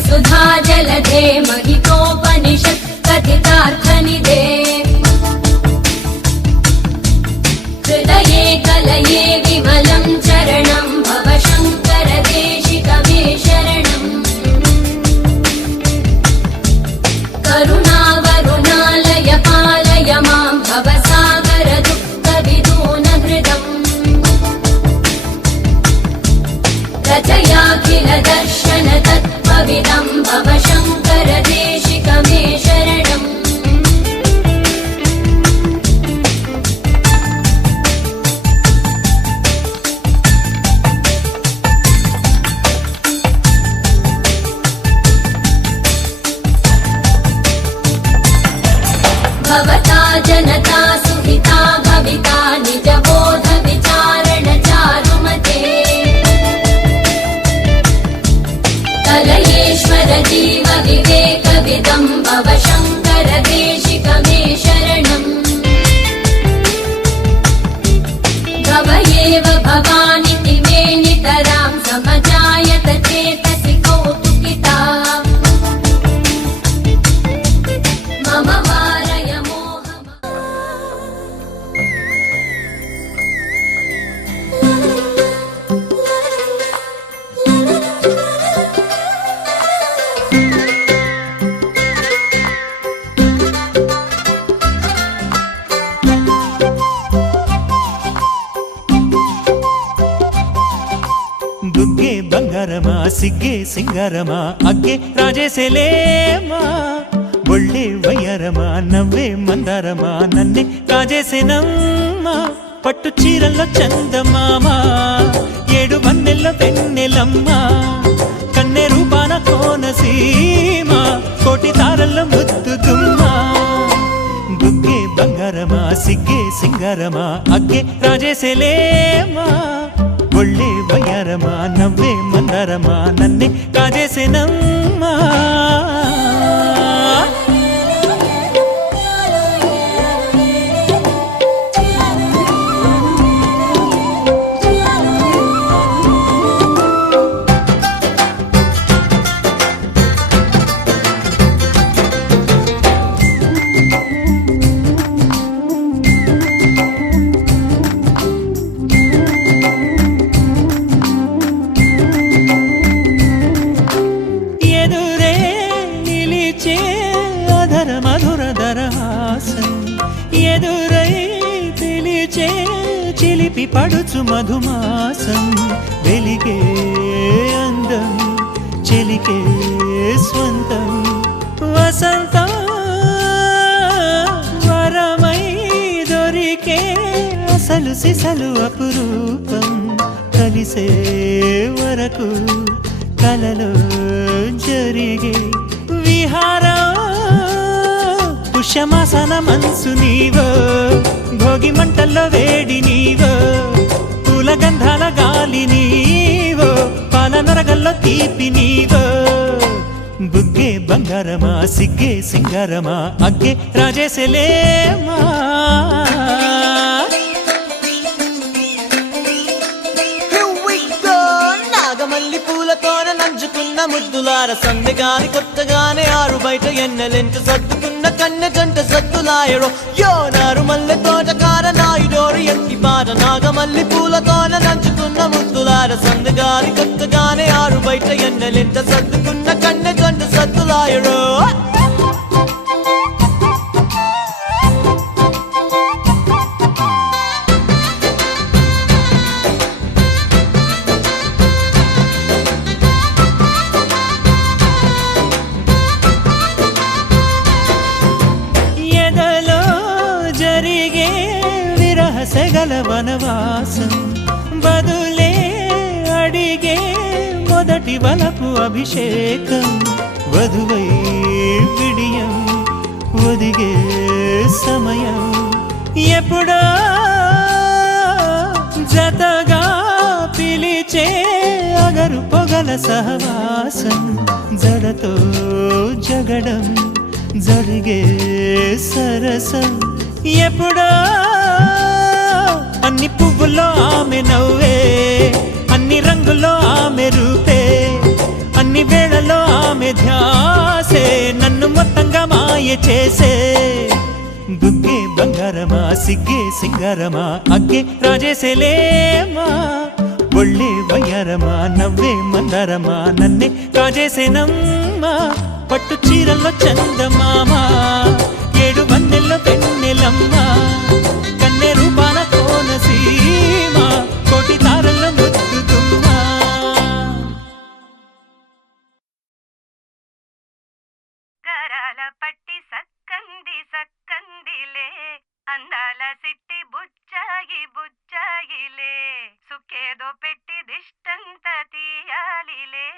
सुधा जलधे महितोपनिषत् कथितार्थनिधे हृदये कलये विमलं चरणं भव शङ्कर देशिकमे शरणम् करुणावरुणालय पालय मां भवसागर दुःखविदून हृदम् रचयाखिल दर्शन तत्त्वविदं भव शङ्कर देशिकमे शरणम् भवता जनता सुहिता भविता निजबोध विचारण चारुमते कलयेश्वर जीव विवेकविदं भव शङ्कर देशिकमे शरणम् भवयेव भवानिति मे नितरां समजायत चेतसि कौतुकिता मम वारय దుగ్గే బంగారమా సిగ్గే సింగారమా అగ్గే రాజేసేలేమా ఒళ్ళే వయ్యారమా నవ్వే మందారమా నన్నే కాజేసేనమ్మా పట్టు చీరల్లో చందమామా ఏడు వన్నెల్లో వెన్నెలమ్మా కన్నె రూపాన కోనసీమ కోటి తారల్లో ముద్దుగుమ్మా దుగ్గే బంగారమా సిగ్గే సింగారమా అగ్గే రాజేసేలేమా ఒళ్ళే వయ్యారమా నవ్వే మందారమా నన్నే కాజేసేనమ్మా ఎదురై పిలిచే చిలిపి పడుచు మధుమాసం వెలిగే అందం చెలికే స్వంతం వసంతం వరమై దొరికే అసలు సిసలు అపురూపం కలిసే వరకు కలలో జరిగే విహారం పుష్యమాసన మనసు నీవో భోగి మంటల్లో వేడి నీవో పూల గంధాల గాలి నీవో పాల నరగల్లో తీపి నీవో బుగ్గే బంగారమా సిగ్గే సింగారమా అగ్గే రాజేసేలేమా నంచుకున్న ముద్దులార సందెగాని కొత్తగానే ఆరు బయట ఎన్నెలెంట సర్దుకున్న కన్నె జంట సద్దులాయరో యో నారు మల్లె తోటకార నాయుడోరు ఎత్తి పాట నాగమల్లి పూలతోన నంచుకున్న ముద్దులార సందెగాని కొత్తగానే ఆరు బయట ఎన్నెలెంట సర్దుకున్న కన్నె జంట సద్దులాయరో సెగల వనవాసం బదులే అడిగే మొదటి వలపు అభిషేకం వధువై విడియం ఒదిగే సమయం ఎప్పుడో జతగా పిలిచే అగరు పొగల సహవాసం జడతో జగడం జరిగే సరసం ఎప్పుడో అన్ని పువ్వుల్లో ఆమె నవ్వే అన్ని రంగుల్లో ఆమె రూపే అన్ని వేళలో ఆమె ధ్యాసే నన్ను మొత్తంగా మాయ చేసే బుగ్గే బంగారమా సిగ్గే సింగారమా అగ్గే రాజేసేలేమా ఒళ్ళే వయ్యారమా నవ్వే మందారమా నన్నే కాజేసేనమ్మా పట్టు చీరల్లో చందమామా ఏడు వన్నెల్లో పెన్నెలమ్మా కన్నె రూపాన కోనసీమ కోటి తారల్లో ముద్దుగుమ్మా కరాల పట్టి సక్కంది సక్కందిలే అందాల సిట్టి బుచ్చాయి బుచ్చాయిలే సుఖేదో పెట్టి దిష్టంత తీయాలిలే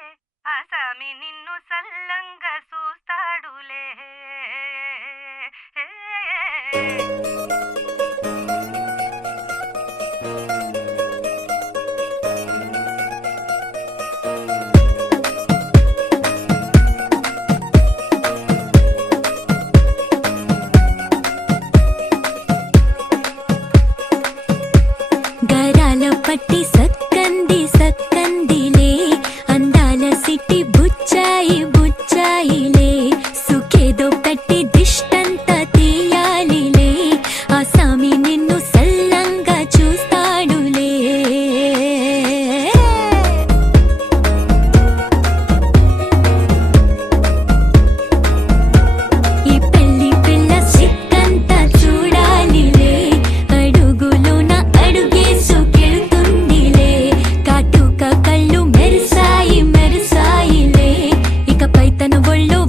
ఆసామి నిన్ను సల్లంగా చూస్తాడులే గరాల పట్టి సక్కంది సక్కందిలే అందాల సిట్టి బుచ్చాయి బుచ్చాయిలే సుఖేదో పెట్టి దిష్టంత తీయాలిలే ఆసామి నిన్ను సల్లంగా చూస్తాడులే ఈ పెళ్లి పిల్ల సిక్కంతా చూడాలిలే అడుగులోన అడుగేసుకెళ్తుందిలే కాటుక కళ్ళు మెరిసాయి మెరిసాయిలే ఇకపై తన ఒళ్ళు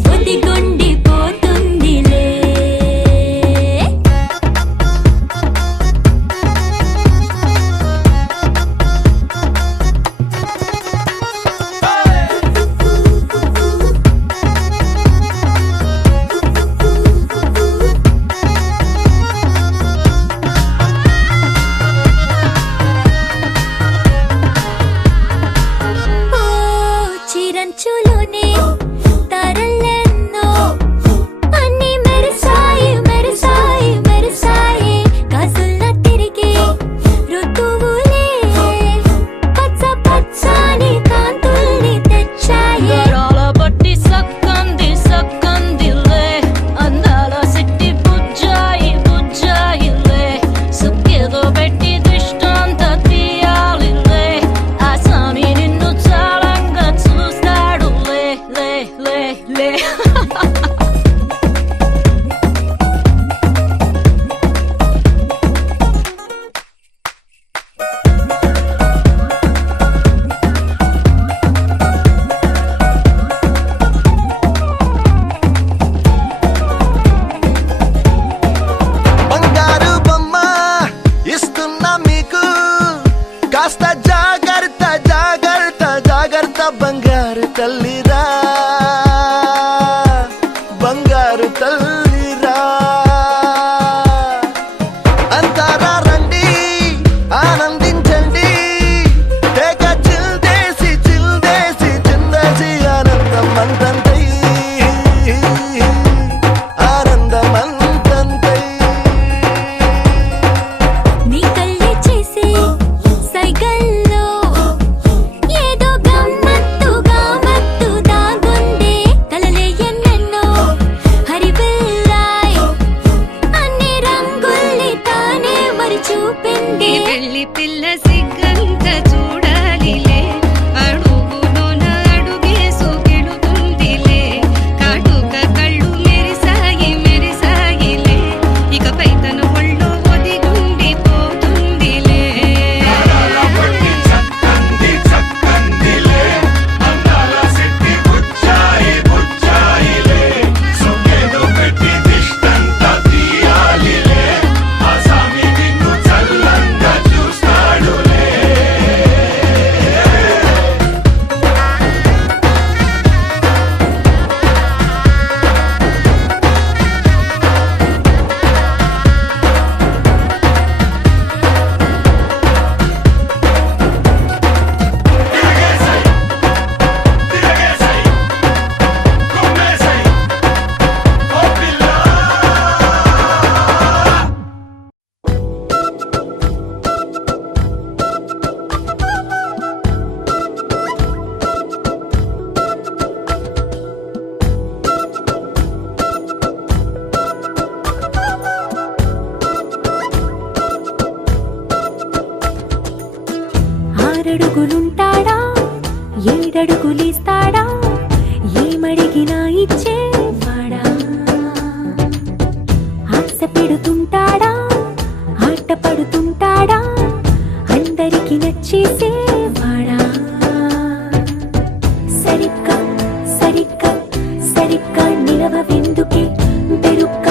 ఏడడుగులేస్తాడా ఏమడిగినా ఇచ్చేవాడా ఆశ పెడుతుంటాడా ఆట పడుతుంటాడా అందరికి నచ్చేసేవాడా సరిగ్గా సరిగ్గా సరిగ్గా నిలవెందుకే బెరుక్క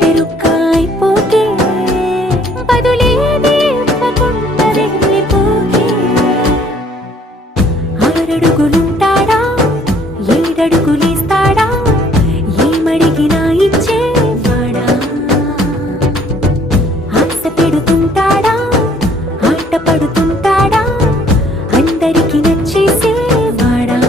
బెరుక్క అయిపోకే బదులేది ఇవ్వకుండా వెళ్ళిపోకే ఆరడుగులుంటాడా ఏడడుగులేస్తాడా ఏమడిగినా ఇచ్చేవాడా ఆశ పెడుతుంటాడా ఆట పడుతుంటాడా అందరికి నచ్చేసేవాడా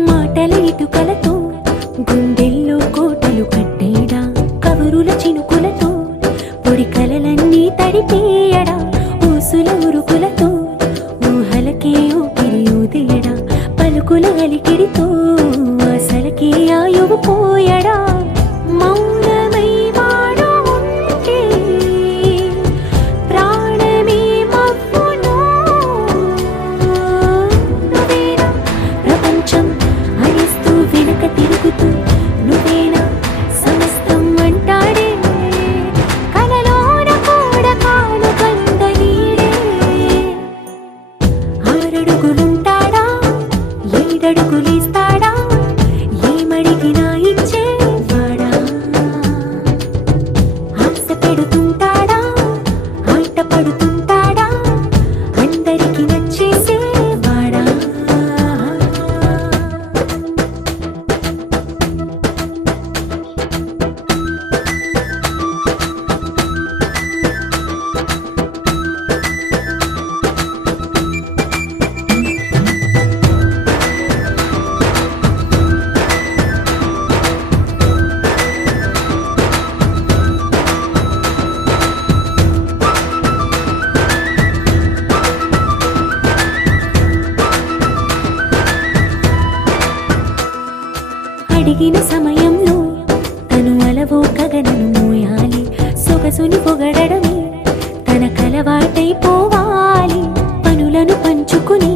మాటల ఇటుకలతో గుండెల్లో కోటలు కట్టేడా కబురుల చినుకులతో పొడి కలలన్నీ తడిపేయడా ఊసుల ఉరుకులతో ఊహలకే ఊపిరి ఊదేయడా పలుకుల అలికిడితో అసలకే ఆయువు పోయడా మౌనమై వాడు ఉంటే ప్రాణమే మవ్వును నువ్వేనా ప్రపంచం అనిస్తూ వెనక తిరుగుతూ నువ్వేనా సమస్తం అంటాడే కలలోన కూడా కాను కందనీడే ఆరడుగులుంటాడా ఏడడుగులేస్తాడా ఏమడిగినా ఇచ్చేవాడా ఆశ పెడుతుంటాడా ఆట పడుతుంటాడా అందరికి నచ్చేసేవాడా అడిగిన సమయంలో తను అలవో గగనను మోయాలి సొగసుని పొగడమే తనకలవాటైపోవాలి పనులను పంచుకుని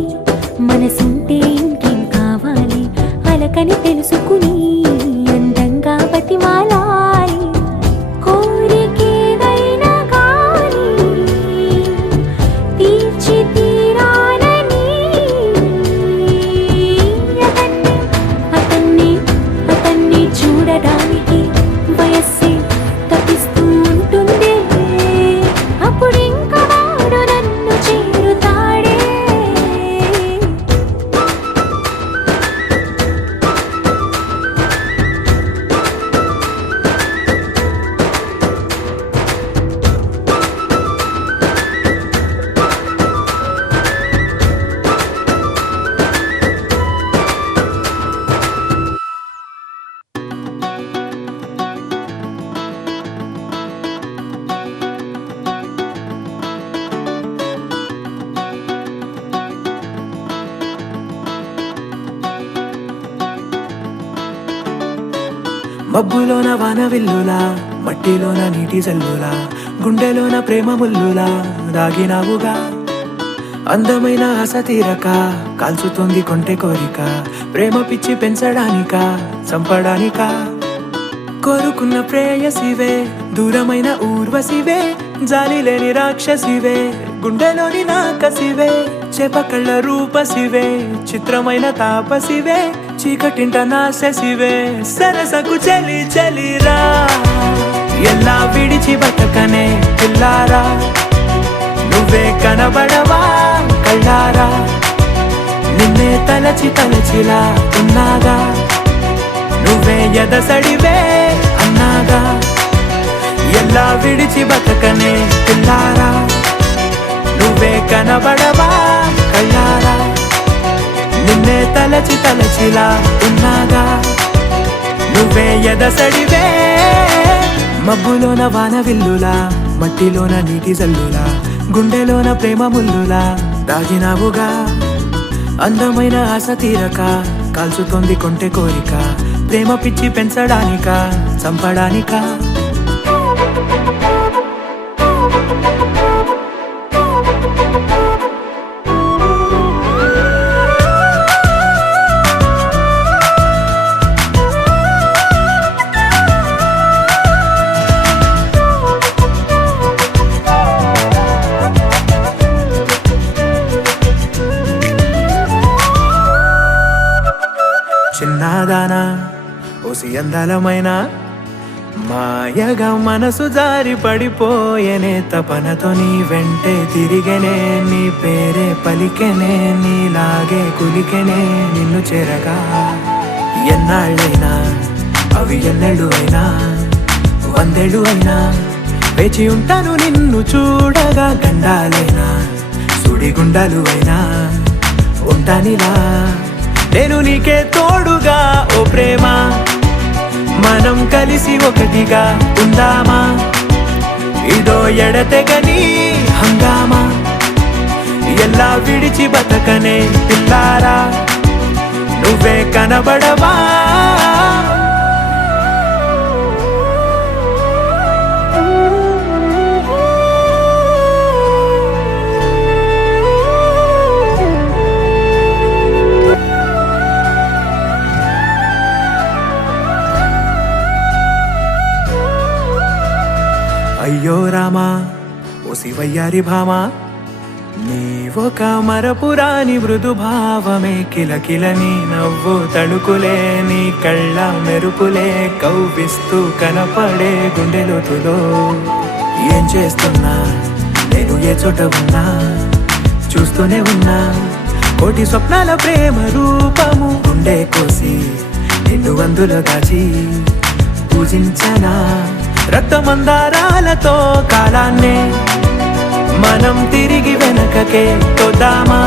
మనసుంటే ఇంకేం కావాలి అలకని తెలుసుకుని అందంగా బతిమాలాలి కోరికేదైనా గాని తీర్చి తీరాలని అతన్ని అతన్ని చూడడానికి వయస్సే తప్పిస్తూ ఉంటుంది అప్పుడింకా వాడు నన్ను చేరుతాడే మబ్బులోన వాన విల్లులా మట్టిలోన నీటి జల్లులా గుండెలోన ప్రేమ ముల్లులా దాగినావుగా అందమైన ఆశ తీరక కాల్చుతుంది కొంటె కోరిక ప్రేమ పిచ్చి పెంచడానికా చంపడానికా కోరుకున్న ప్రేయసివే దూరమైన ఊర్వశివే జాలి లేని రాక్షసివే గుండెలోని నాకసివే చేపకళ్ళ రూపసివే చిత్రమైన తాపసివే చీకటింట నాశసివే సరసకు చలి చలిరా ఎలా విడిచి బతకనే పిల్లారా నువ్వే కనబడవా కళ్ళారా నిన్నే తలచి తలచిలా ఉన్నాగా నువ్వే ఎదసడివే అన్నాగా ఎలా విడిచి బతకనే పిల్లారా నువ్వే కనబడవా కళ్ళారా నిన్నే తలచి తలచిలా ఉన్నాగా నువ్వే ఎదసడివే మబ్బులోన వాన విల్లులా మట్టిలోన నీటి జల్లులా గుండెలోన ప్రేమ ముల్లులా దాగినావుగా అందమైన ఆశ తీరక కాల్చుతోంది కొంటె కోరిక ప్రేమ పిచ్చి పెంచడానిక చంపడానిక చిన్నదానా ఓసి అందలమైన మాయగా మనసు జారి పడిపోయేనే తపనతో నీ వెంటే తిరిగనే నీ పేరే పలికెనే నీలాగే కులికెనే నిన్ను చేరగా ఎన్నాళ్ళైనా అవి ఎన్నెళ్ళు అయినా 100 ఏళ్ళు అయినా వేచి ఉంటాను నిన్ను చూడగా గండాలైనా సుడిగుండాలు అయినా ఉంటానిలా నేను నీకే తోడుగా ఓ ప్రేమ మనం కలిసి ఒకటిగా ఉందామా ఇదో ఎడతెగని హంగామా ఎలా విడిచి బతకనే పిల్లారా నువ్వే కనబడవా అయ్యో రామా ఓ శివయ్యారి భామా నీవొక మరపురాని మృదు భావమే కిలకిలని నవ్వు తడుకులే నీ కళ్ళ మెరుపులే కవ్విస్తూ కనపడే గుండెలోతులో ఏం చేస్తున్నా నేను ఏ చోట ఉన్నా చూస్తూనే ఉన్నా కోటి స్వప్నాల ప్రేమ రూపము గుండె కోసి నిన్ను అందులో దాచి పూజించనా రక్తమందారాలతో కాలాన్నే మనం తిరిగి వెనకకే తోద్దామా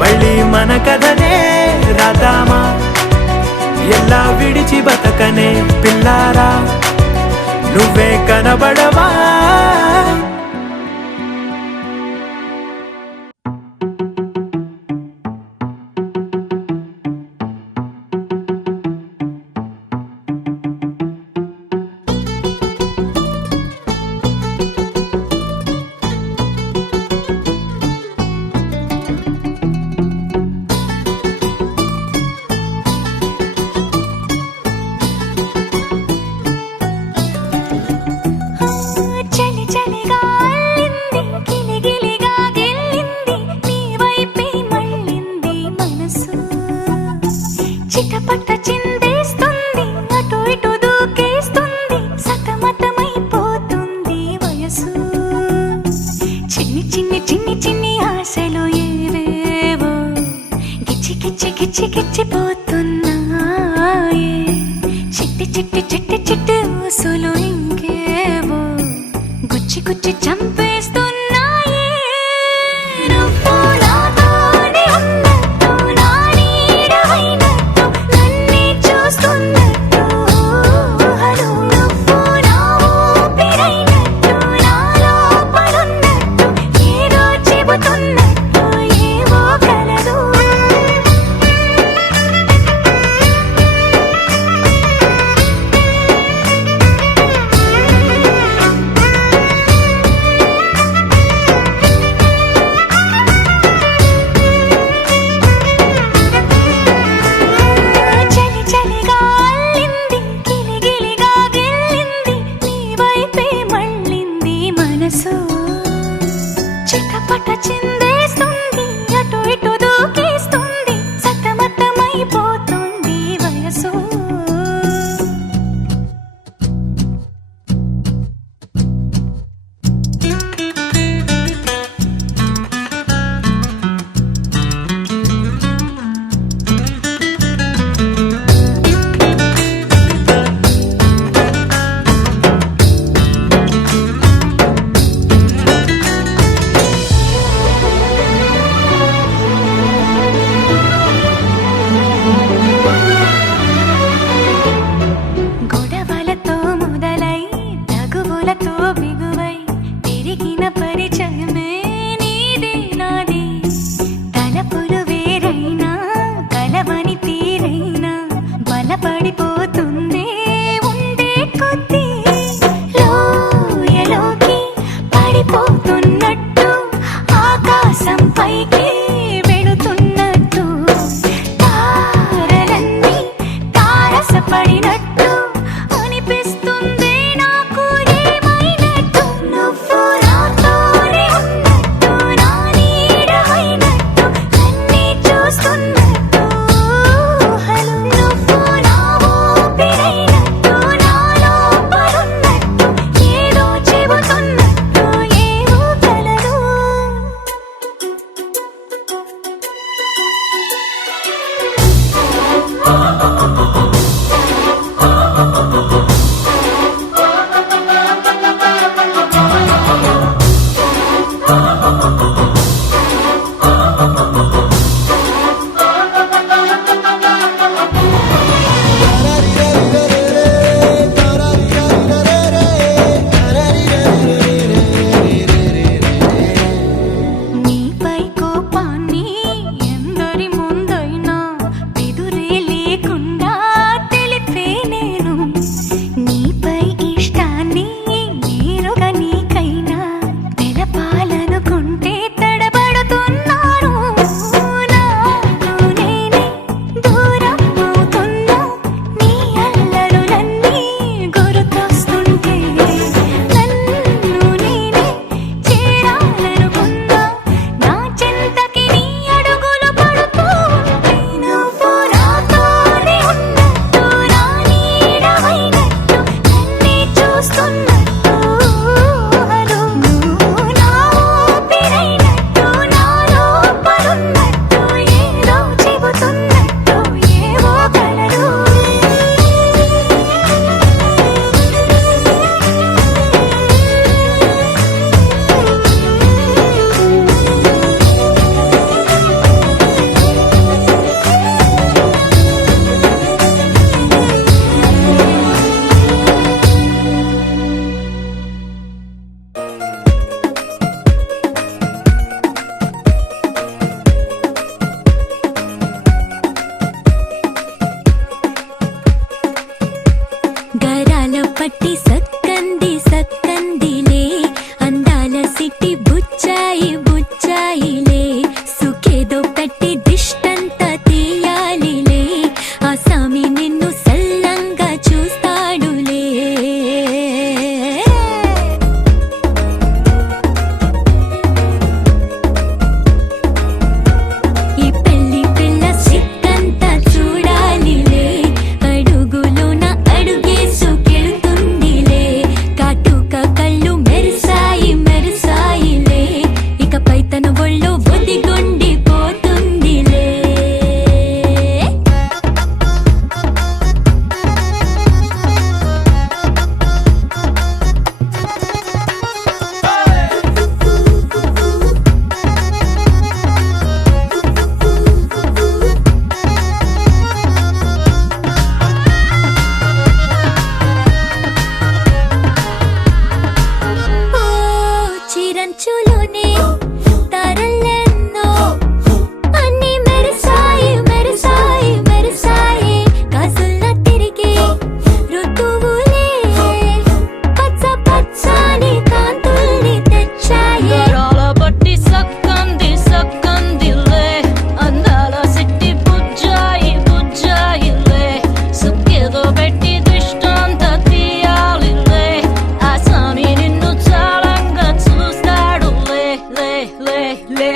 మళ్ళీ మన కథనే రాద్దామా ఎలా విడిచి బతకనే పిల్లారా నువ్వే కనబడవా చలి చలిగా అల్లింది గిలిగిలిగా గిల్లింది నీ వైపే మళ్ళింది మనసు చిటపట చిందేస్తుంది అటు ఇటు దూకేస్తుంది సతమతమైపోతుంది వయసు చిన్ని చిన్ని చిన్ని చిన్ని ఆశలు ఏవేవో గిచ్చి గిచ్చి గిచ్చి గిచ్చిపోతున్నాయే చిట్టి చిట్టి చిట్టి చిట్టి ఊసులు ఇంకేవో గుచ్చి గుచ్చి చంపేస్తున్నాయే నువ్వు నాతోనే ఉన్నట్టు నా నీడవైనట్టు నన్నే చూస్తున్నట్టు ఊహలు నువ్వు నా ఊపిరైనట్టు నా లోపలున్నట్టు ఏదో చెబుతున్నట్టు ఏవో కలదు మంచులోనే తారలెన్నో అన్ని మెరిసాయి మెరిసాయి మెరిసాయి కాసుల్లా తిరిగే ఋతువులే పచ్చ పచ్చని కాంతుల్ని తెచ్చాయి గరాల పట్టి సక్కంది సక్కందిలే అందాల సిట్టి బుజ్జాయి బుజ్జాయిలే సుక్కేదో పెట్టి దుష్టంత తీయాలిలే ఆ స్వామి నిన్ను చాలంగా చూస్తాడు లే లే లే లే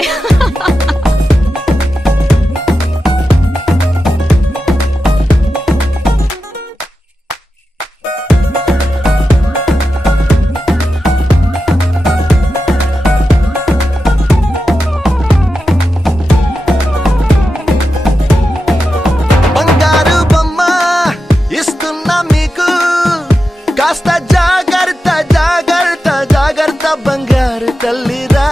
బంగారు బొమ్మ ఇస్తున్నా మీకు కాస్త జాగ్రత్త జాగ్రత్త జాగ్రత్త బంగారు తల్లిరా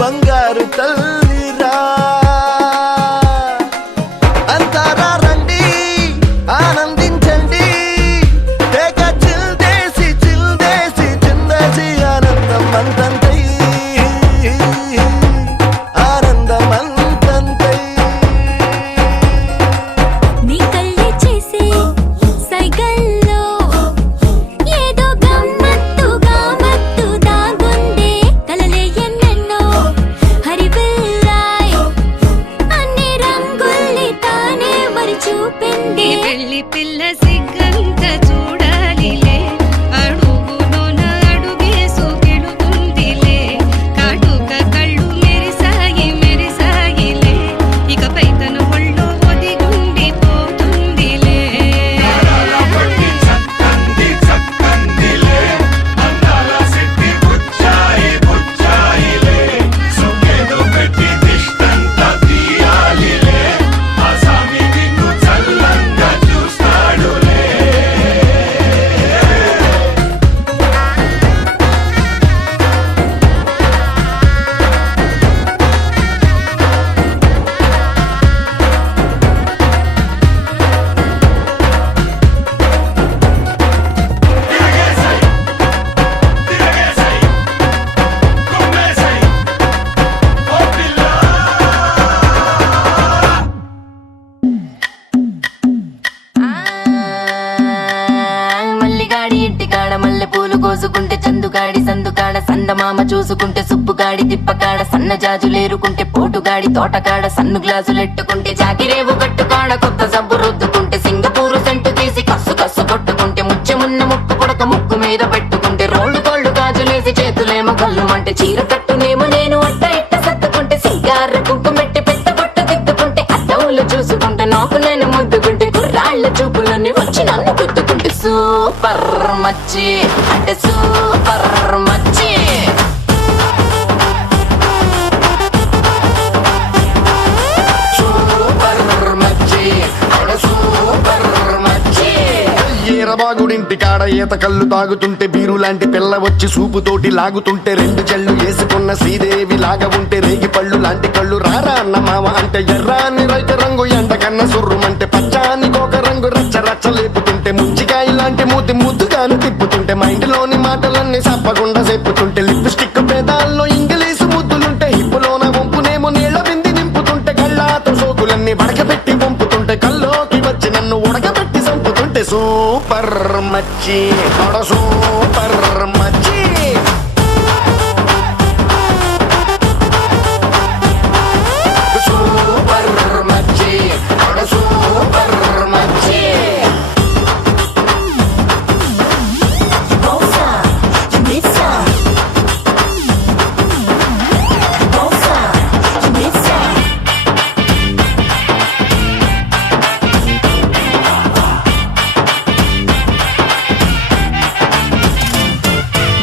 బంగారు తల్లిరా అంతారా రండి ఆనందించండి తెగ చిల్దేసి చిల్దేసి చిందేసి ఆనందం అంతంతై ఆనందం అంతంతై నీ కళ్ళే చేసే సైగల్లో ఏదో గమ్మత్తుగా మత్తు దాగుందే కలలే ఎన్నెన్నో హరివిల్లాయ్ అన్ని రంగుల్ని తానే మరి చూపింది పెళ్లి పిల్ల సిగ్గంత చూడాలిలే అడుగులోన అడుగేసుకెళుతుందిలే కాటుక కళ్ళు మెరిసాయి మెరిసాయిలే ఇకపై తన ఒళ్ళో ఒదిగుండిపోతుందిలే మల్లిగాడి ఇంటికాడ మల్లె పూలు కోసుకుంటే చందుగాడి సందుకాడ సందమామ చూసుకుంటే సుబ్బుగాడి తిప్పకాడ సన్న జాజులేరుకుంటే పోటుగాడి తోటకాడ సన్ను గ్లాసులెట్టుకుంటే జాకిరేవు కట్టుకాడ కొత్త సబ్బు రుద్దుకుంటే సింగపూరు సెంటు తీసి కస్సు కస్సు కొట్టుకుంటే ముచ్చెమున్న ముక్కు పుడక ముక్కు మీద పెట్టుకుంటే రోళ్ళు కోళ్ళు గాజులేసి చేతులేమో గల్లుమంటే చీర కట్టునేమో నేను అట్ట ఇట్ట సత్తుకుంటే సింగార కుంకుమెట్టి పెద్ద బొట్టు దిద్దుకుంటే అద్దవులు చూసుకుంటే నాకు నేను ముద్దుకుంటే కుర్రాళ్ళ చూపులన్నీ వచ్చి నన్ను గుద్దుకుంటే సూపర్ మచ్చి అంటే సూపర్ మచ్చి సూపర్ మచ్చి అంటే సూపర్ మచ్చి ఈరబాగుడింటి కాడ ఈత కళ్ళు తాగుతుంటే బీరు లాంటి పిల్ల వచ్చి సూపుతోటి లాగుతుంటే రెండు చెళ్ళు వేసుకున్న శ్రీదేవి లాగా ఉంటే రేగి పళ్ళు లాంటి కళ్ళు రారా అన్న మామ అంటే ఎర్రాని రైత రంగు ఎండ కన్న సుర్రుమంటే పచ్చాని కోక రంగు రచ్చ రచ్చ లేపుతుంటే ముంచికాయ లాంటి మూతి ముద్దుగాను తిప్పుతుంటే మైండ్లోని మాటలన్నీ సప్పకుండా చెప్పుతుంటే లిప్స్టిక్ పేదాల్లో ఇంగ్లీషు ముద్దులుంటే హిప్పులోన వంపునేమో నీళ్ళ బింది నింపుతుంటే కళ్ళాతో సోకులన్నీ వడకబెట్టి వంపుతుంటే కల్లోకి వచ్చి నన్ను ఉడకబెట్టి చంపుతుంటే సూపర్ మచ్చి ఆడ సూపర్ మచ్చి సూపర్ మచ్చి అంటే సూపర్ మచ్చి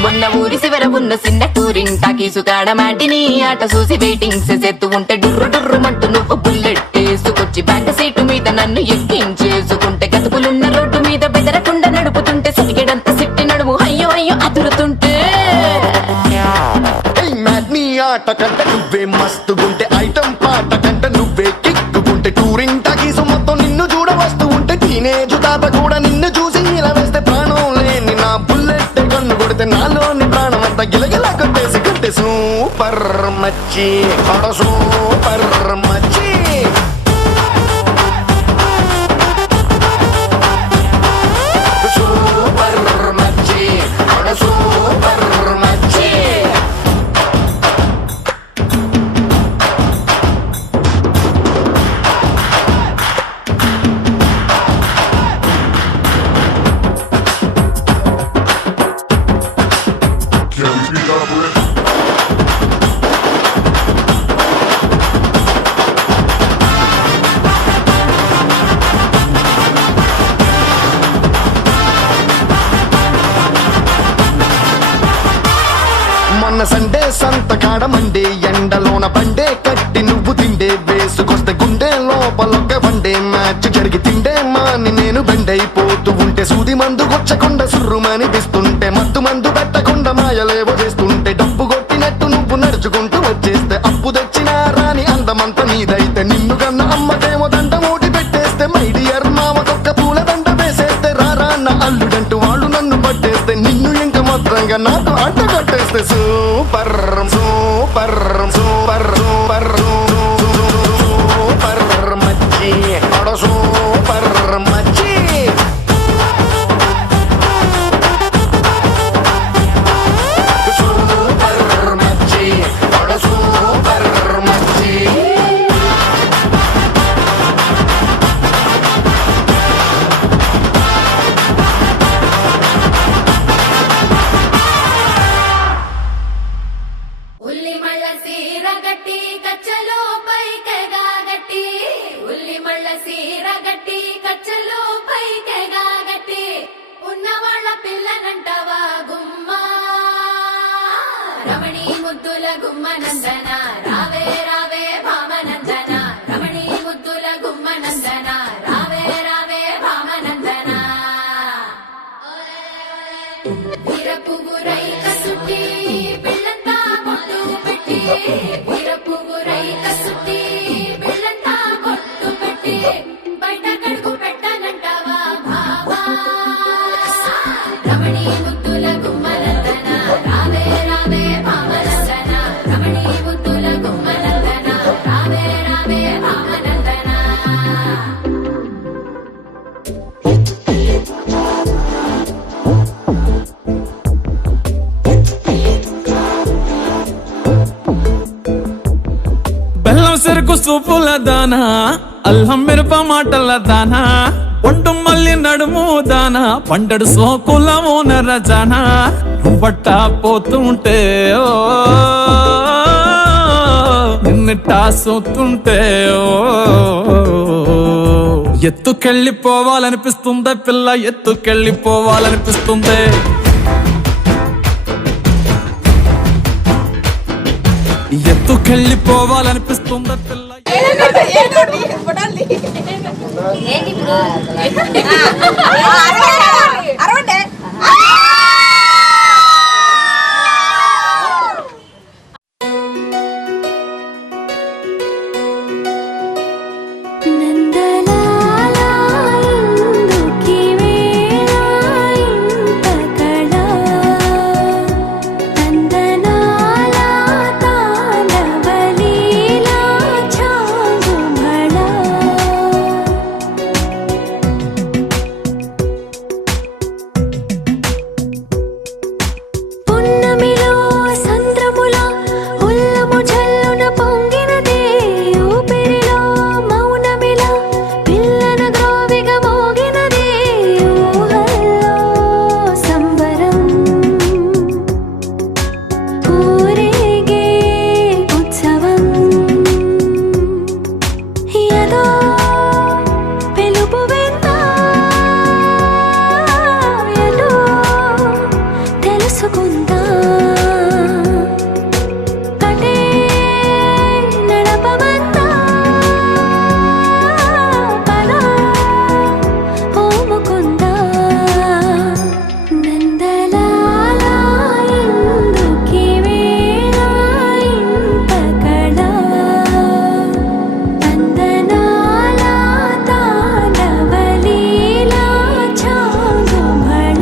మొన్న ఊరి శివర ఉన్న చిన్న టూరింటాకి సుకాడ మాటిని ఆట చూసి వెయిటింగ్ చేసేత్తు ఉంటే డుర్రు డుర్రు మంటూ నువ్వు బుల్లెట్ వేసుకొచ్చి బ్యాక్ సీటు మీద నన్ను ఎక్కించేసుకుంటే గతుకులున్న రోడ్డు మీద బెదరకుండా నడుపుతుంటే సిటికెడంత సిట్టి నడుము అయ్యో అయ్యో అదురుతుంటే నీ ఆట కంట నువ్వే మస్తుగుంటే ఐటమ్ పాట కంట నువ్వే కిక్కుకుంటే టూరింగ్ టాకీసు మొత్తం నిన్ను చూడ వస్తూ ఉంటే టీనేజ్ తాత కూడా నిన్ను చూసి ఇలా వేస్తే ప్రాణం లేని నా బుల్లెట్ కన్ను కొడితే నాలోని ప్రాణం గిలగిల కొట్టేసుకుంటే సూపర్ మచ్చి ఆడ సూపర్ మచ్చి సూపర్ మచ్చి ఆడ సూపర్ మచ్చి మొన్న సండే సంతకాడ మండే ఎండలోన బండే కట్టి నువ్వు తిండే వేసుకొస్తే గుండె లోపలొక్క బండే మ్యాచ్ జరిగి తిండే మాని నేను బెండైపోతూ ఉంటే సూది మందు గుచ్చకుండా సుర్రుమని పిస్తుంటే మత్తు మందు పెట్టకుండా మాయలేవో చేస్తుంటే డబ్బు కొట్టినట్టు నువ్వు నడుచుకుంటూ వచ్చేస్తే అప్పు తెచ్చిన రాని అందమంతా నీదైతే నిన్ను కన్నా అమ్మకేమో దండ మూటి పెట్టేస్తే మై డియర్ మామకొక్క పూల దండ వేసేస్తే రారా అన్న అల్లుడంటూ వాళ్ళు నన్ను పట్టేస్తే నిన్ను ఇంకా మొత్తంగా నాకు అంట కట్టేస్తే super super super super super మచ్చి ఆడ సూపర్ మచ్చి సూపర్ మచ్చి ఆడ సూపర్ మచ్చి ఉల్లి మళ్ళ సీర గట్టి కచ్చలో పైకెగా గట్టి ఉల్లి మళ్ళ సీర గట్టి కచ్చలో పైకెగా గట్టి ఉన్నవాళ్ళ పిల్లనంటవా గుమ్మా రమణి ముద్దుల గుమ్మనందన రావే రావే భామనందన రమణి ముద్దుల గుమ్మనందన రావే రావే భామనందన వీరపుగురై కసుట్టి పిల్లంతా పొట్టు పెట్టి వీరపుగురై కసుట్టి పిల్లంతా పొట్టు పెట్టి బయట కడుగు పెట్టనంటావా బాబా రమణి ముద్దుల గుమ్మనందన రావే రావే భామనందన రమణి ముద్దుల గుమ్మనందన రావే రావే భామనందన బెల్లం చెరుకు సూపుల దానా అల్లం మిరప మాటల దానా ఒంటు మల్లి నడుము దానా పండడు సోకుల ఓనర జానా బట్ట పోతుంటే ఓ నిన్నిట్టా సోతుంటే ఓ ఎత్తుకెళ్ళిపోవాలనిపిస్తుందే పిల్ల ఎత్తుకెళ్ళిపోవాలనిపిస్తుందే ఎత్తుకెళ్ళిపోవాలనిపిస్తుందా పిల్ల నందలాలా ఇందుకి వేళ ఇంత కళ నందనాలా తాండవలీలా చాంగుమళ పున్నమిలో సంద్రముల ఉల్లము జల్లున పొంగినదే ఊపిరిలో మౌనమిలా పిల్లన గ్రోవిగా మోగినదే ఊహల్లో సంబరం ఊరేగే ఉత్సవం ఏదో పిలుపు విన్నా ఎటో తెలుసుకుందా అటే నడపమందా పదా ఓముకుందా నందలాలా ఇందుకి వేళ ఇంత కళ నందనాలా తాండవలీలా చాంగుమళ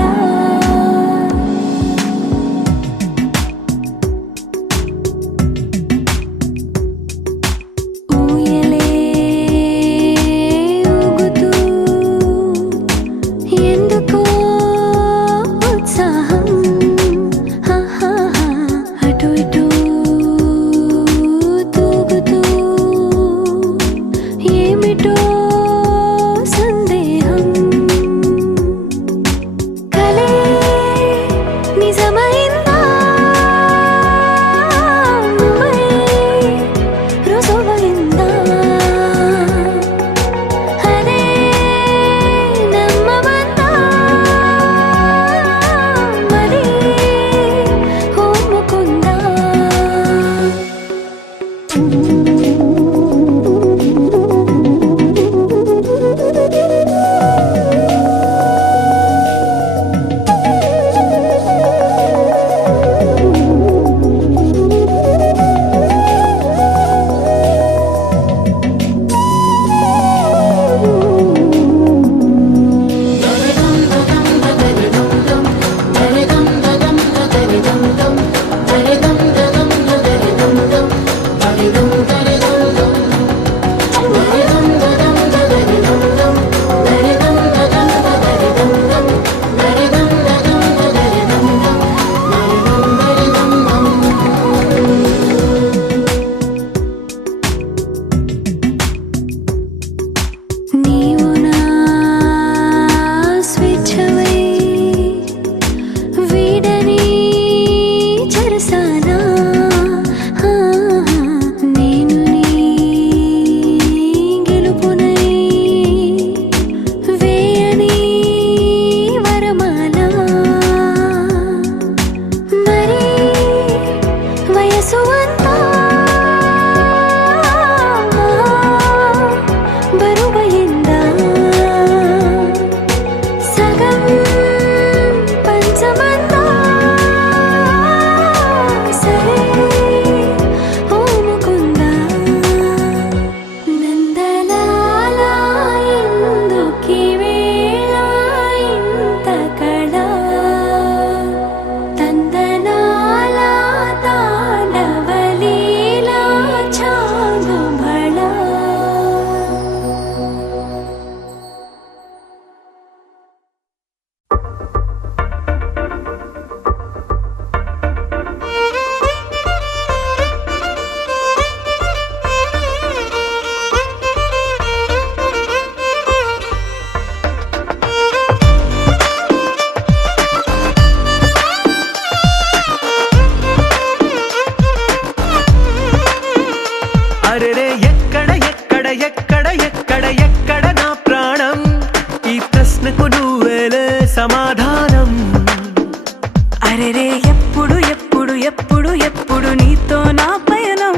ఎప్పుడు ఎప్పుడు ఎప్పుడు ఎప్పుడు నీతో నా పయనం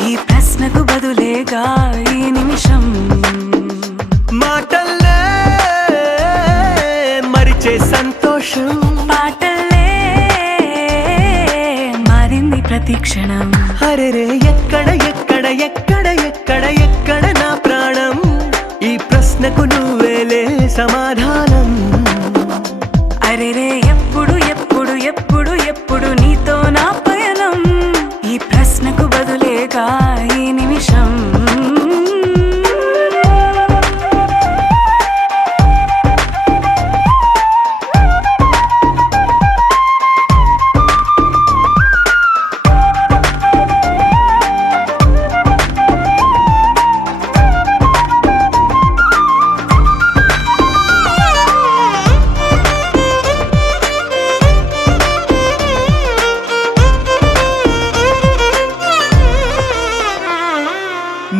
ఈ ప్రశ్నకు బదులేగా ఈ నిమిషం మాటల్లే మరిచే సంతోషం పాటలే మారింది ప్రతి క్షణం అరెరే ఎక్కడ ఎక్కడ ఎక్కడ ఎక్కడ ఎక్కడ నా ప్రాణం ఈ ప్రశ్నకు నువ్వేలే సమాధానం అరెరే ఎప్పుడు ఎప్పుడు ఎప్పుడు ఎప్పుడు నీతో నా పయనం ఈ ప్రశ్నకు బదులేగా ఈ నిమిషం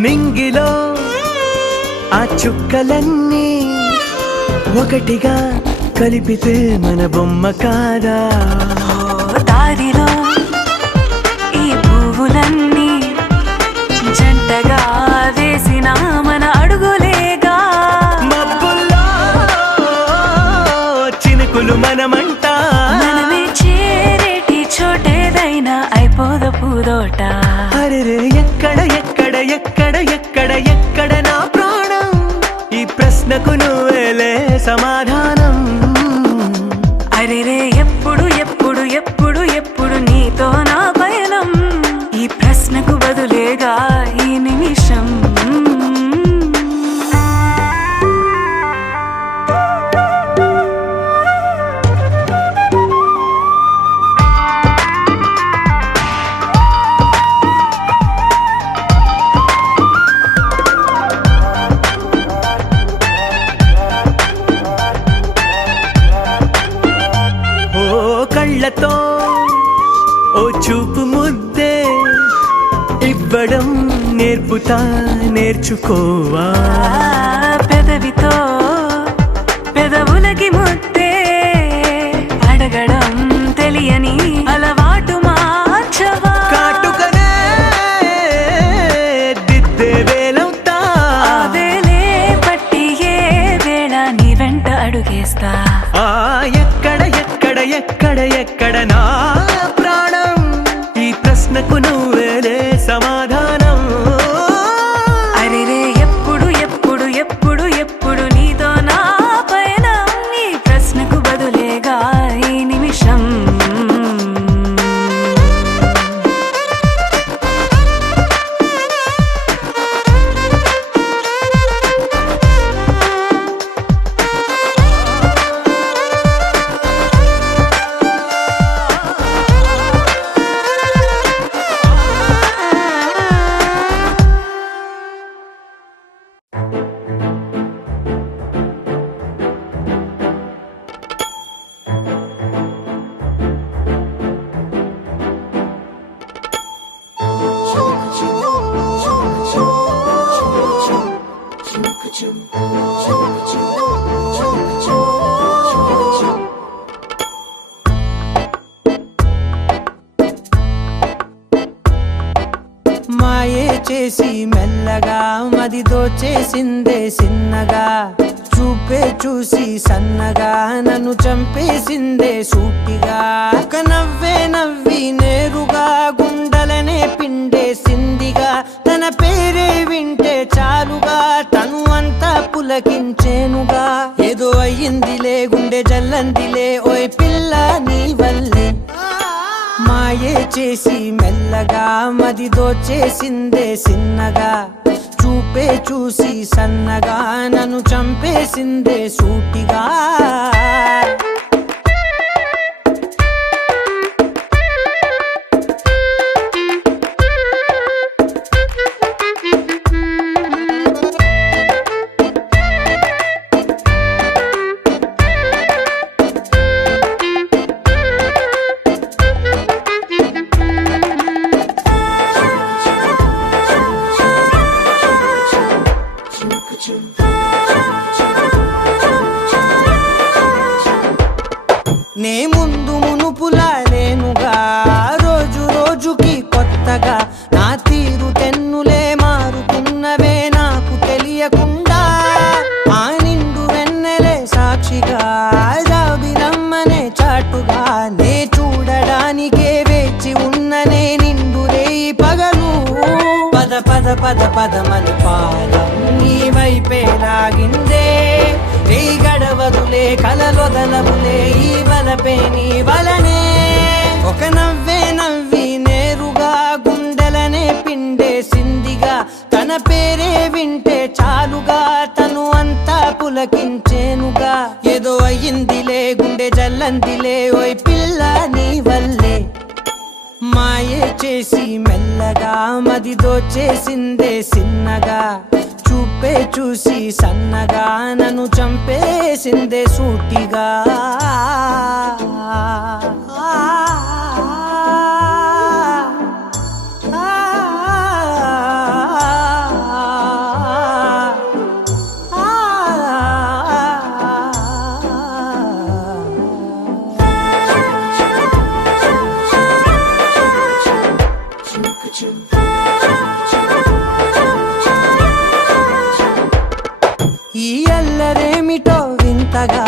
నింగిలో ఆ చుక్కలన్నీ ఒకటిగా కలిపితే మన బొమ్మ కాదా దారిలో ఈ పువ్వులన్నీ జంటగా వేసిన మన అడుగులేగా మబ్బుల్లో చినుకులు మనమంట మనమే చేరేటి చోటేదైనా అయిపోదు పూదోట అరెరే ఎక్కడ ఎక్కడ ఎక్కడ ఎక్కడ ఎక్కడ నా ప్రాణం ఈ ప్రశ్నకు నువ్వేలే సమాధానం అరెరే ఎప్పుడు ఎప్పుడు ఎప్పుడు ఎప్పుడు నీతో నా పయనం ఈ ప్రశ్నకు బదులేగా ఈ నిమిషం ఓ కళ్ళతో ఓ చూపు ముద్దే ఇవ్వడం నేర్పుతా నేర్చుకోవా పెదవితో పెదవులకి ముద్దే అడగడం తెలియని అలవాటు మార్చవా కాటుకనే దిద్దే వేలవుతా అదేలే పట్టి ఏ వేళ నీ వెంట అడుగేస్తా ఆ ఎక్కడ ఎక్కడ ఎక్కడ ఎక్కడ నా ప్రాణం ఈ ప్రశ్నకు నువ్వేలే సమాధానం అరెరే ఎప్పుడు ఎప్పుడు ఎప్పుడు ఎప్పుడు నీతో నా పయనం ఈ ప్రశ్నకు బదులేగా ఈ నిమిషం మాయే చేసి మెల్లగా మది దోచేసిందే సిన్నగా చూపే చూసి సన్నగా నన్ను చంపేసిందే సూటిగా ఒక నవ్వే నవ్వి నేరుగా గుండెలనే పిండేసిందిగా తన పేరే వింటే చాలుగా తను అంతా పులకించేనుగా ఏదో అయ్యిందిలే గుండె జల్లందిలే ఓయ్ పిల్ల నీ వల్లే మాయే చేసి మెల్లగా మది దోచేసిందే సిన్నగా చూపే చూసి సన్నగా నన్ను చంపేసిందే సూటిగా పద పద పదమని పాదం నీ వైపే లాగిందే నీ గడవదులే కలలొదలవులే ఈ వలపే నీ వలనే ఒక నవ్వే నవ్వి నేరుగా గుండెలనే పిండేసిందిగా తన పేరే వింటే చాలుగా తను అంతా పులకించేనుగా ఏదో అయ్యిందిలే గుండె జల్లందిలే ఓయ్ పిల్ల నీ వల్లే మాయే చేసి మెల్లగా మది దోచేసిందే సిన్నగా చూపే చూసి సన్నగా నన్ను చంపేసిందే సూటిగా ఈ అల్లరేమిటో వింతగా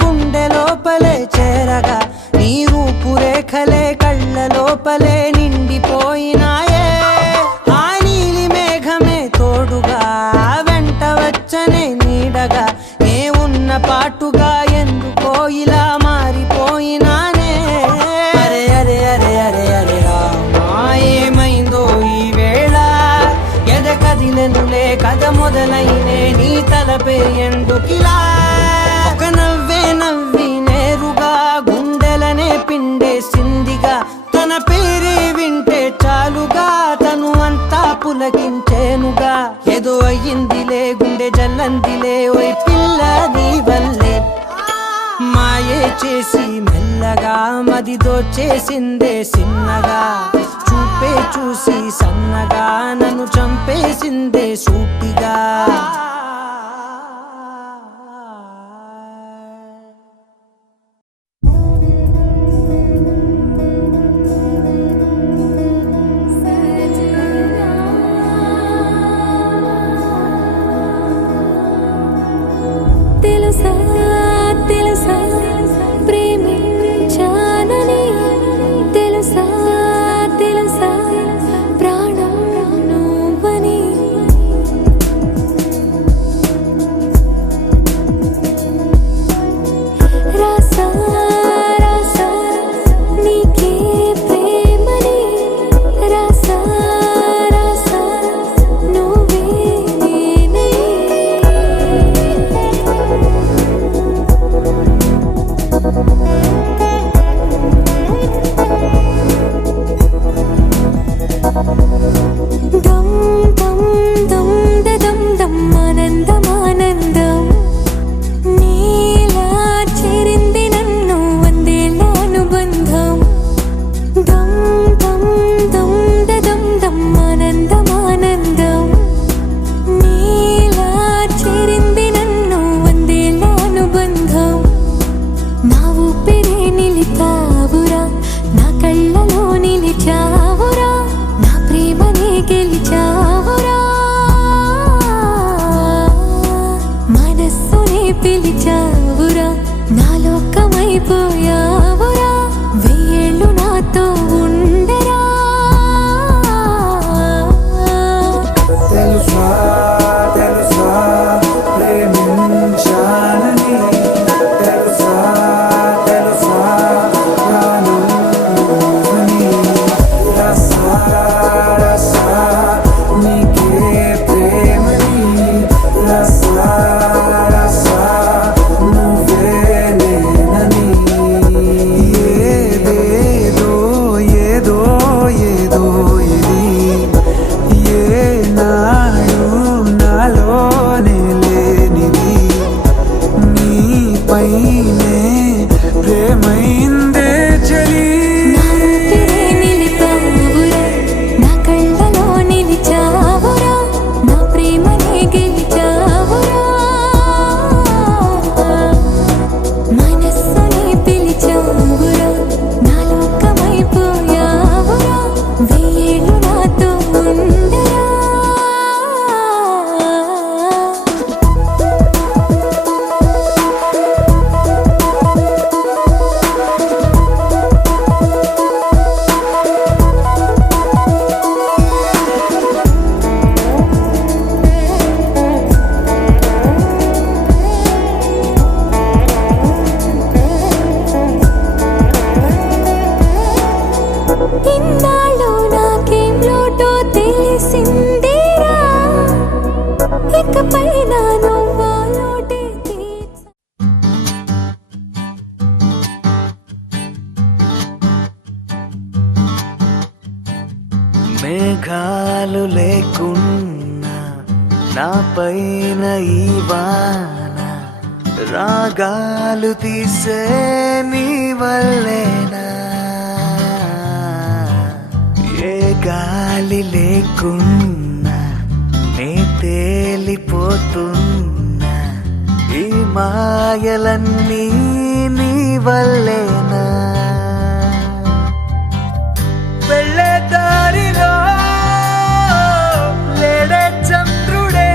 గుండె లోపలే చేరగా నీ రూపురేఖలే కళ్ళ లోపలే నిండిపోయినాయే ఆ నీలి మేఘమే తోడుగా వెంట వచ్చనే నీడగా ఏ ఉన్న పాటుగా ఎందుకో ఇలా మారిపోయినానే అరే అరే అరే అరే అరే రామా ఏమైందో ఈ వేళ ఎద కదిలెనులే కథ మొదలైనే నీ తలపే ఎందుకిలా ఒక నవ్వే నవ్వి నేరుగా గుండెలనే పిండేసిందిగా తన పేరే వింటే చాలుగా తను అంతా పులకించేనుగా ఏదో అయ్యిందిలే గుండె జల్లందిలే ఓయ్ పిల్ల నీ వల్లే మాయే చేసి మెల్లగా మది దోచేసిందే సిన్నగా చూపే చూసి సన్నగా నన్ను చంపేసిందే సూటిగా తెలుసా తెలుసా ప్రేమించానని తెలుసా తెలుసా ప్రాణం నువ్వని మేఘాలు లేకున్నా నా పైన ఈ వాన రాగాలు తీసే నీ వల్లేనా ఏ గాలి లేకున్నా నే తేలిపోతున్నా ఈ మాయలన్నీ నీ వల్లేనా వెళ్ళే దారిలో లేడే చంద్రుడే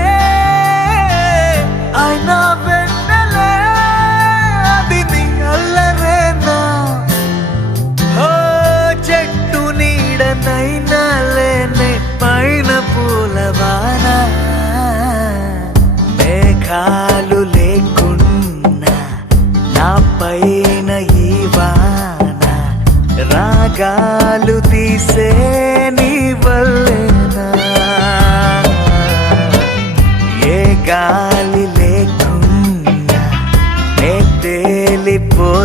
ఆయన వెన్నెలే అది నీ అల్లరేనా ఓ చెట్టు నీడనైనా లేనే పైన పూలవాన మేఘాలు లేకున్నా నా పైన ఈ వాన రాగాలు తీసే నీ వల్లేనా ఏ గాలి లేకున్నా నే తేలిపోతున్నా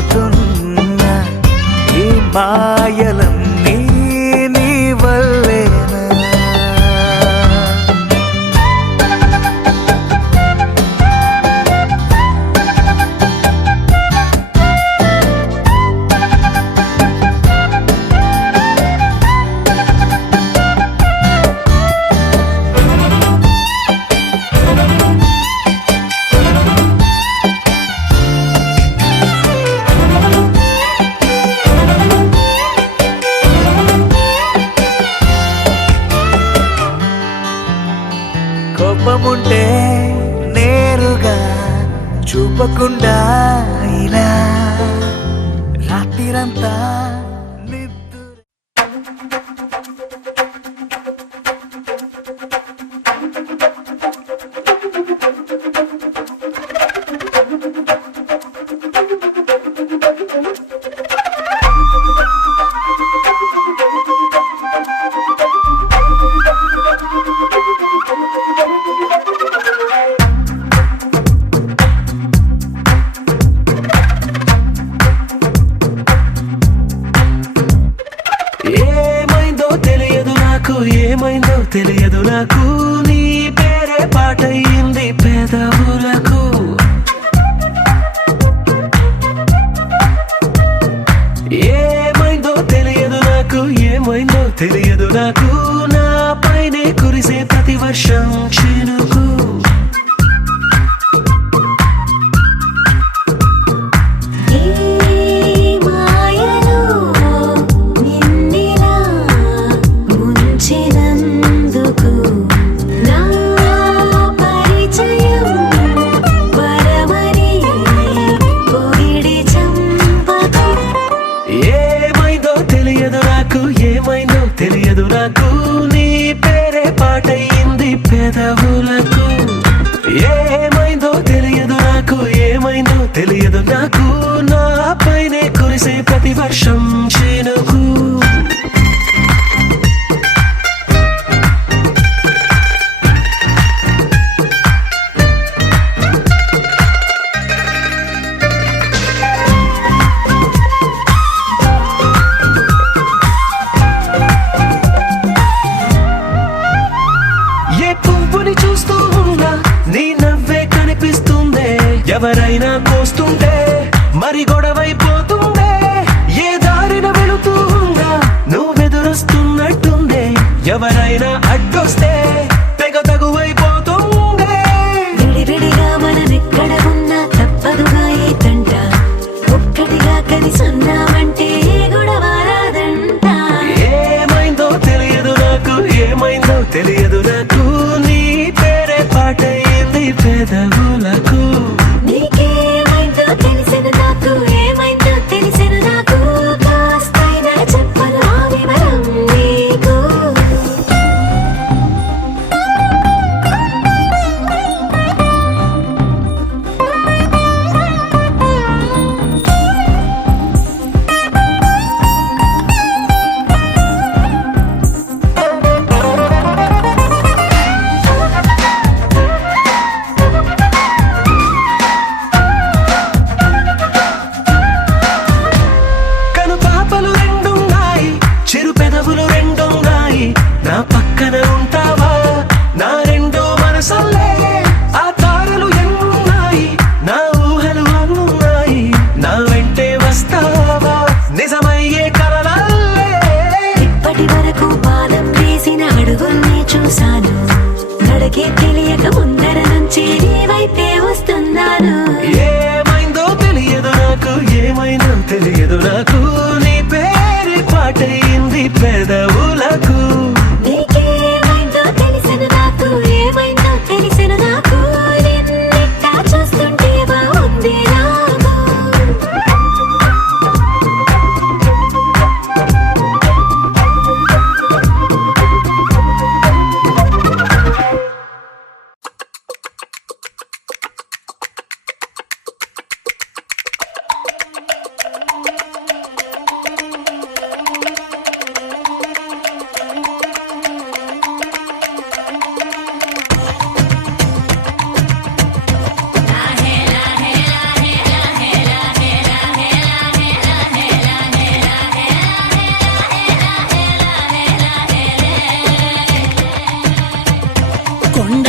ఈ మాయలన్నీ నీ వల్లేనా కోపముంటే నేరుగా చూపకుండా ఇలా రాత్రిరంతా నిద్ర ఏమైందో తెలియదు నాకు ఏమైందో తెలియదు నాకు నీ పేరే పాటయింది పెదవులకు ఏమైందో తెలియదు నాకు ఏమైందో తెలియదు నాకు నా పైనే కురిసే ప్రతి వర్షం చినుకు తెలియదు నాకు నీ పేరే పాటయింది పెదవులకు ఏమైందో తెలియదు నాకు ఏమైందో తెలియదు నాకు నా పైనే కురిసే ప్రతి వర్షం చినుకు ఎవరైనా కోస్తుంటే మరి గొడవైపోతుందే ఏ దారిన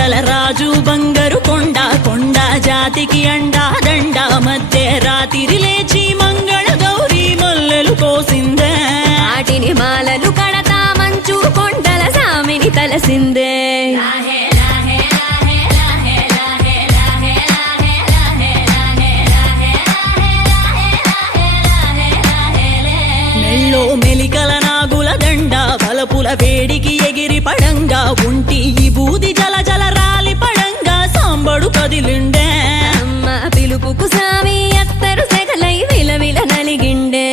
కొండల రాజు బంగారు కొండ కొండ జాతికి అండా దండ మధ్య రాత్రి లేచి మంగళ గౌరీ మల్లెలు కోసిందే వాటిని మాలలు కడతా మంచు కొండల సామిని తలసిందే మెల్లో మెలికల నాగుల దండ బలపుల వేడికి ఎగిరి పడంగా ఉంటి ఈ బూది జల జల రాలి పడంగా సాంబడు కదిలిండే అమ్మ పిలుపుకు సామి అత్తరు సెగలై విలవిల నలిగిండే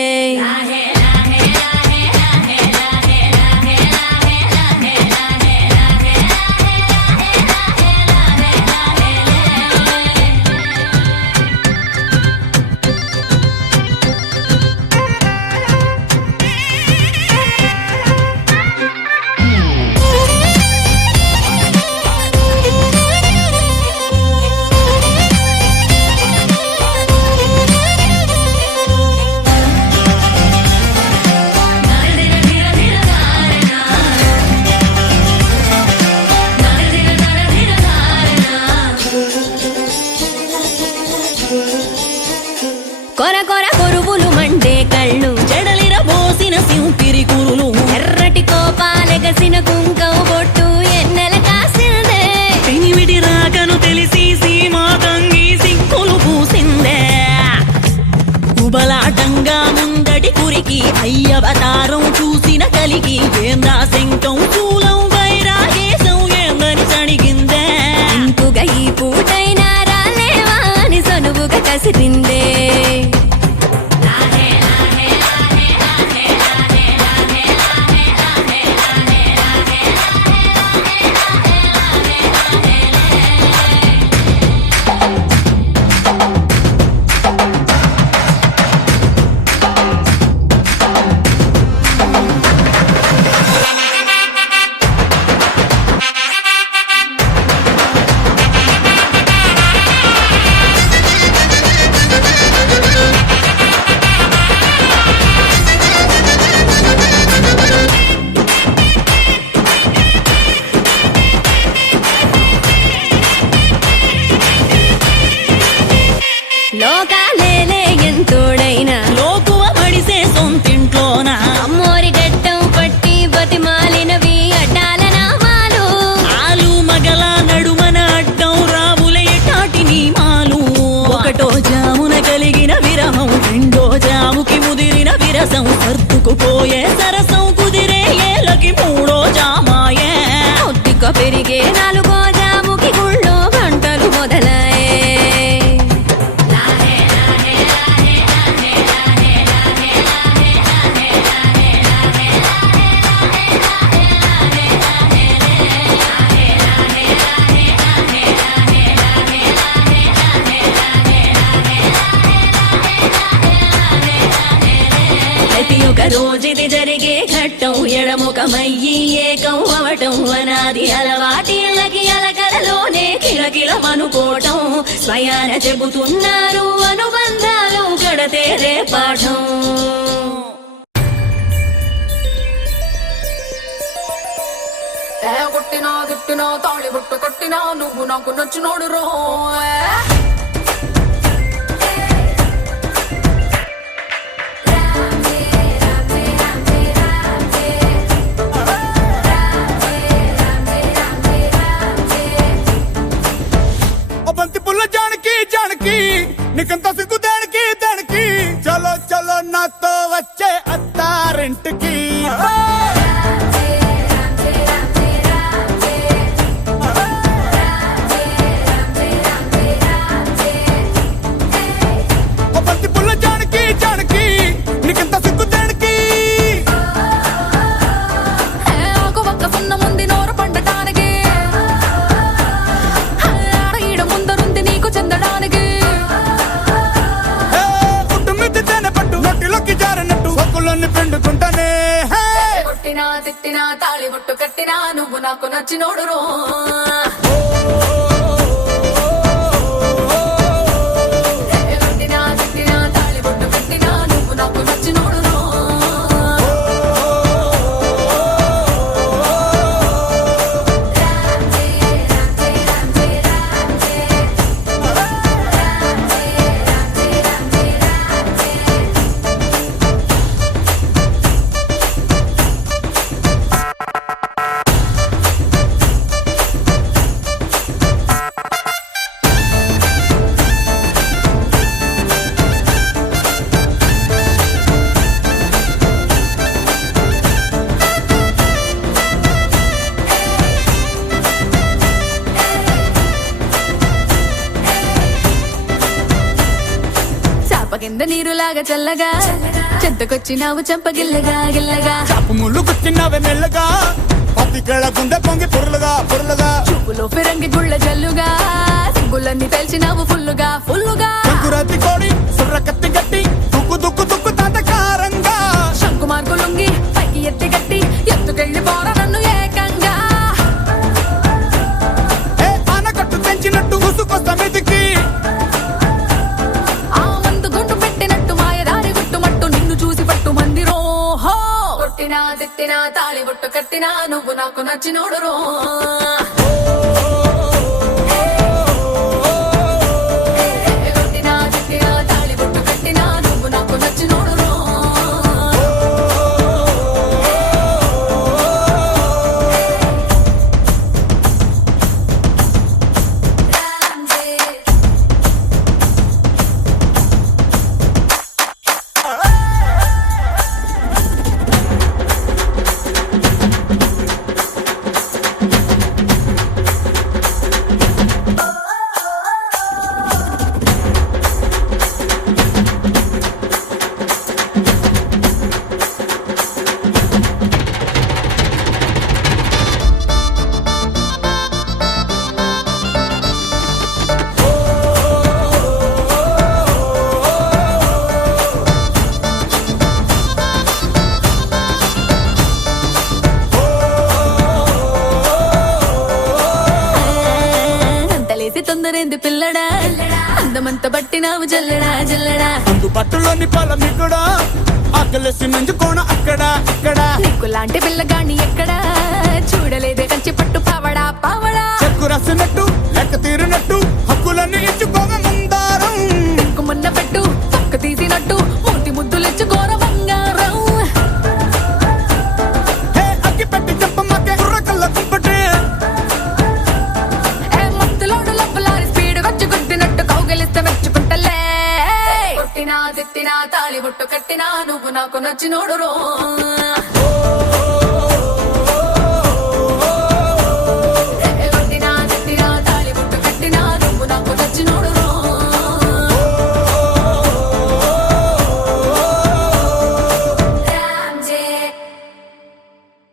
కొర కొర కొరువులు మండే కళ్ళు జడలిర పోసిన సింపిరి కురులు ఎర్రటి కోపాలెగసిన కుంకం బొట్టు ఎన్నెల కాసిందే పెనిమిటి రాకను తెలిసి సీమా తంగి సిక్కులు పూసిందే కుబలాటంగా ముందటి కురికి అయ్యవతారం చూసిన కలిగి ఏందా శంకం చూలం వైరాగేశం ఏందని సణిగిందే ఇంకుగా ఈ పూటైనా రాలేవా అని సనువుగా కసిరిందే లోకాలేలే ఎంతోడైనా లోకువ మడిసే సొంతింట్లోన అమ్మోరి గట్టం పట్టి బతిమాలినవి అడ్డాల నామాలు ఆలు మగల నడుమన అడ్డం రావులే టాటి నీమాలు ఒకటో జామున కలిగిన విరహం రెండో జాముకి ముదిరిన విరసం సర్దుకుపోయే సరసం కుదిరే ఏలకి మూడో జామాయే ఒత్తిక పెరిగే నాలుగో జాముకి గుళ్ళో గంటలు మొదలయ్యే ప్రతి ఒక రోజుది జరిగే ఘట్టం ఎడముఖమయ్యి ఏకం అవటం అనాది అలవాటిళ్ళకి అలకలలోనే కిలకిలమనుకోవటం స్వయాన చెబుతున్నారు అనుబంధాలు గడతేరే పాఠం కొట్టినా తిట్టినా తాళి బొట్టు కట్టినా నువ్వు నాకు నచ్చినోడు రో బంతి పుల్ల జానకి జానకి నీకంత సిగ్గు దానికి దానికి చలో చలో నాతో వచ్చే అత్తారింటికి బంతి పుల్ల జానకి జానకి నీకంత సిగ్గు దానికి ఒక్క సున్న ముందు నోరు పండటానికి ఈడ ముందరుంది నీకు చెందడానికి కుటుంబితేనే పట్టు నొట్టిలోకి జారినట్టు సొక్కులన్నీ పిండుకుంటానే కొట్టినా తిట్టినా తాళి బొట్టు కట్టినా నువ్వు నాకు నచ్చినోడు రో కొట్టినా తిట్టినా తాళి బొట్టు కట్టినా నువ్వు నాకు నచ్చినోడు రో నీరులాగా చల్లగా చెద్దకొచ్చినావు చంపగిల్లగా గిల్లగా చాపు ముళ్ళు గుచ్చినవే మెల్లగా పతికేళ గుండె పొంగి పొరులుగా పొరులుగా చూపులో ఫిరంగి గుళ్ళ జల్లుగా సిగ్గులన్నీ తెలిసినావు ఫుల్లుగా ఫుల్లుగా సంకురాతి కోడి సుర్ర కత్తి గట్టి దుక్కు దుక్కు దుక్కు తాతకారంగా శంకు మార్కు లుంగి పైకి ఎత్తి గట్టి ఎత్తుకెళ్ళి పోర నన్ను ఏకంగా ఏ ఆనకట్టు తెంచినట్టు ఉసుకొస్తా మెదికి ఆ మందు గుంటు పెట్టినట్టు మాయదారి గుట్టుమట్టు నిన్ను చూసి పట్టు మంది రోహో కొట్టినా తిట్టినా తాళి బొట్టు కట్టినా నువ్వు నాకు నచ్చినోడు రో కొట్టినా తిట్టినా తాళి బొట్టు కట్టినా నువ్వు నాకు నచ్చినోడు రో అంతలేసి తొందరేంది పిల్లడా అందమంత బట్టినావు జల్లడా జల్లడా అందు పట్టులోని పొలం ఇక్కడ ఆకలేసి మెంజుకోణ అక్కడ ఇక్కడ నీకు లాంటి పిల్లగాని ఎక్కడా చూడలేదే కంచి పట్టు పావడా పావడా చెక్కు రాసినట్టు లెక్క తీరినట్టు హక్కులన్నీ ఇచ్చుకోవ ముందారం మున్న పెట్టు పక్క తీసినట్టు మూతి ముద్దులిచ్చు ఘోర బంగారం హే అగ్గి పెట్టి చెప్పమ్మకే కుర్రకల్ల కుంపటే ఏ మత్తులోడు లబ్బలారి స్పీడ్ వచ్చి గుద్దినట్టు కౌగిలిస్తే మెచ్చుకుంటలే కొట్టినా తిట్టినా తాళి బొట్టు కట్టినా నువ్వు నాకు నచ్చినోడు రో